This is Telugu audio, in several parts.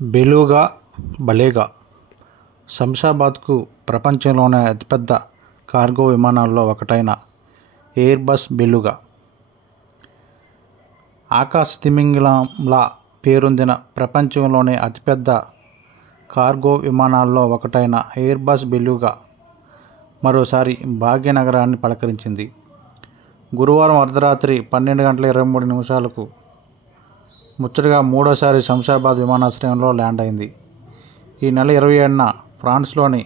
బెలుగా బలేగా శంషాబాద్కు ప్రపంచంలోనే అతిపెద్ద కార్గో విమానాల్లో ఒకటైన ఎయిర్బస్ బెలుగా ఆకాశ తిమింగలంలా పేరొందిన ప్రపంచంలోనే అతిపెద్ద కార్గో విమానాల్లో ఒకటైన ఎయిర్బస్ బెలుగా మరోసారి భాగ్యనగరాన్ని పలకరించింది. గురువారం అర్ధరాత్రి 12:23 ముచ్చటగా మూడోసారి శంషాబాద్ విమానాశ్రయంలో ల్యాండ్ అయింది. ఈ నెల 27న ఫ్రాన్స్లోని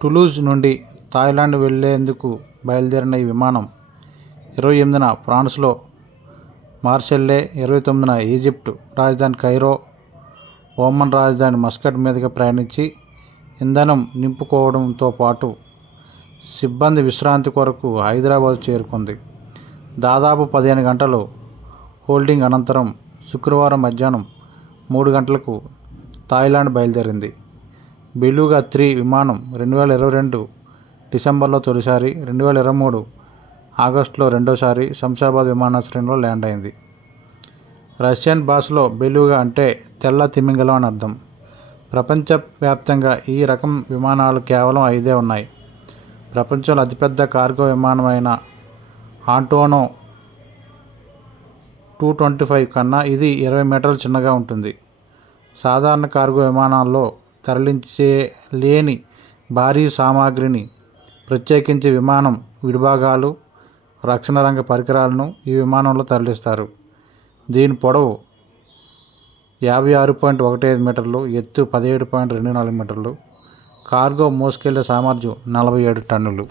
టులూజ్ నుండి థాయిలాండ్ వెళ్లేందుకు బయలుదేరిన ఈ విమానం 28న ఫ్రాన్స్లో మార్సెల్లే, 29న ఈజిప్ట్ రాజధాని కైరో, ఒమన్ రాజధాని మస్కట్ మీదుగా ప్రయాణించి ఇంధనం నింపుకోవడంతో పాటు సిబ్బంది విశ్రాంతి కొరకు హైదరాబాద్ చేరుకుంది. దాదాపు 15 గంటలు హోల్డింగ్ అనంతరం శుక్రవారం మధ్యాహ్నం 3 గంటలకు థాయిలాండ్ బయలుదేరింది. బెలుగా 3 విమానం 2022 డిసెంబర్లో తొలిసారి, 2023 ఆగస్టులో రెండోసారి శంషాబాద్ విమానాశ్రయంలో ల్యాండ్ అయింది. రష్యన్ భాషలో బెలుగా అంటే తెల్ల తిమింగలం అని అర్థం. ప్రపంచవ్యాప్తంగా ఈ రకం విమానాలు కేవలం 5 ఉన్నాయి. ప్రపంచంలో అతిపెద్ద కార్గో విమానమైన ఆంటోనో 225 కన్నా ఇది 20 మీటర్లు చిన్నగా ఉంటుంది. సాధారణ కార్గో విమానాల్లో తరలించలేని భారీ సామాగ్రిని, ప్రత్యేకించి విమానం విడిభాగాలు, రక్షణ రంగ పరికరాలను ఈ విమానంలో తరలిస్తారు. దీని పొడవు 56.15 మీటర్లు, ఎత్తు 17.24 మీటర్లు. కార్గో మోసుకెళ్లే సామర్థ్యం 47 టన్నులు.